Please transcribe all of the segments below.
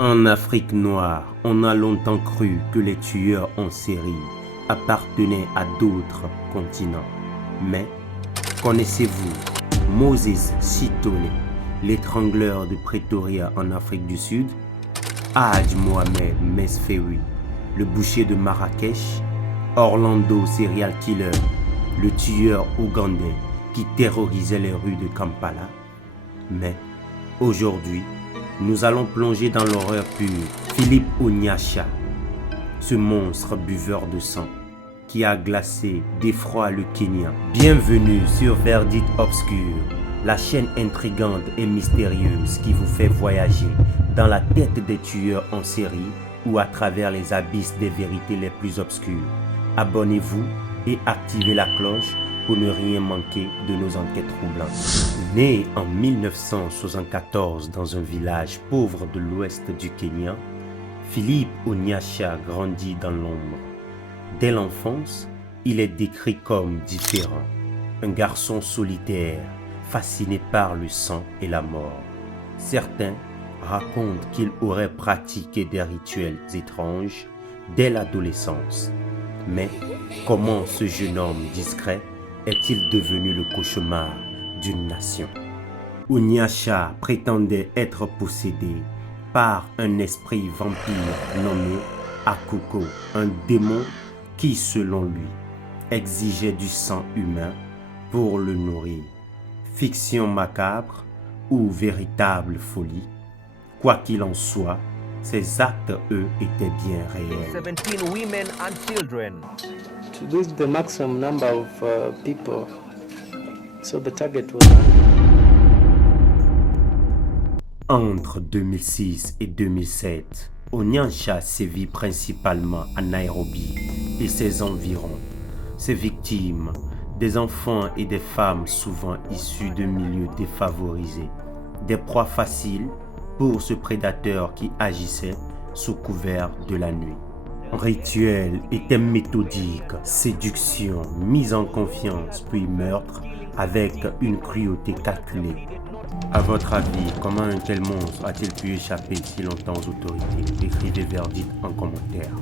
En Afrique noire, on a longtemps cru que les tueurs en série appartenaient à d'autres continents. Mais connaissez-vous Moses Chitole, l'étrangleur de Pretoria en Afrique du Sud, Hadj Mohamed Mesfewi, le boucher de Marrakech, Orlando Serial Killer, le tueur ougandais qui terrorisait les rues de Kampala? Mais aujourd'hui, nous allons plonger dans l'horreur pure. Philippe Onyeasha, ce monstre buveur de sang qui a glacé d'effroi le Kenya. Bienvenue sur Verdict Obscur, la chaîne intrigante et mystérieuse qui vous fait voyager dans la tête des tueurs en série ou à travers les abysses des vérités les plus obscures. Abonnez-vous et activez la cloche pour ne rien manquer de nos enquêtes troublantes. Né en 1974 dans un village pauvre de l'ouest du Kenya, Philippe Onyeasha grandit dans l'ombre. Dès l'enfance, il est décrit comme différent, un garçon solitaire, fasciné par le sang et la mort. Certains racontent qu'il aurait pratiqué des rituels étranges dès l'adolescence. Mais comment ce jeune homme discret est-il devenu le cauchemar d'une nation? Onyeasha prétendait être possédé par un esprit vampire nommé Akuko, un démon qui, selon lui, exigeait du sang humain pour le nourrir. Fiction macabre ou véritable folie, quoi qu'il en soit, ces actes, eux, étaient bien réels. 17 women and children. To lose the maximum number of people, so the target was 100. Entre 2006 et 2007, Onyeasha sévit principalement à Nairobi et ses environs. Ses victimes, des enfants et des femmes souvent issus de milieux défavorisés, des proies faciles pour ce prédateur qui agissait sous couvert de la nuit. Rituel était méthodique, séduction, mise en confiance, puis meurtre avec une cruauté calculée. À votre avis, comment un tel monstre a-t-il pu échapper si longtemps aux autorités? Écrivez verdict en commentaire.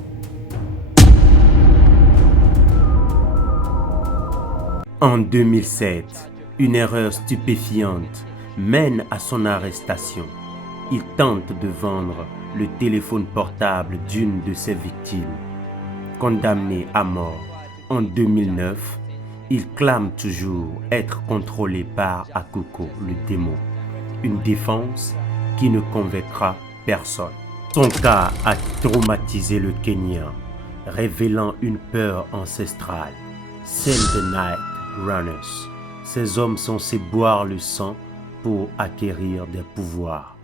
En 2007, une erreur stupéfiante mène à son arrestation. Il tente de vendre le téléphone portable d'une de ses victimes. Condamné à mort en 2009, il clame toujours être contrôlé par Akuko, le démon, une défense qui ne convaincra personne. Son cas a traumatisé le Kenya, révélant une peur ancestrale, celle des Night Runners. Ces hommes sont censés boire le sang pour acquérir des pouvoirs.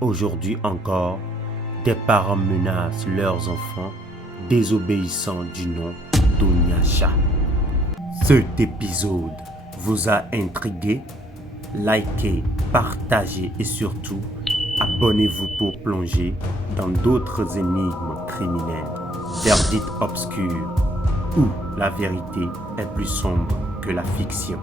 Aujourd'hui encore, des parents menacent leurs enfants désobéissant du nom d'Onyeasha. Cet épisode vous a intrigué? Likez, partagez et surtout, abonnez-vous pour plonger dans d'autres énigmes criminelles. Verdict obscur, où la vérité est plus sombre que la fiction.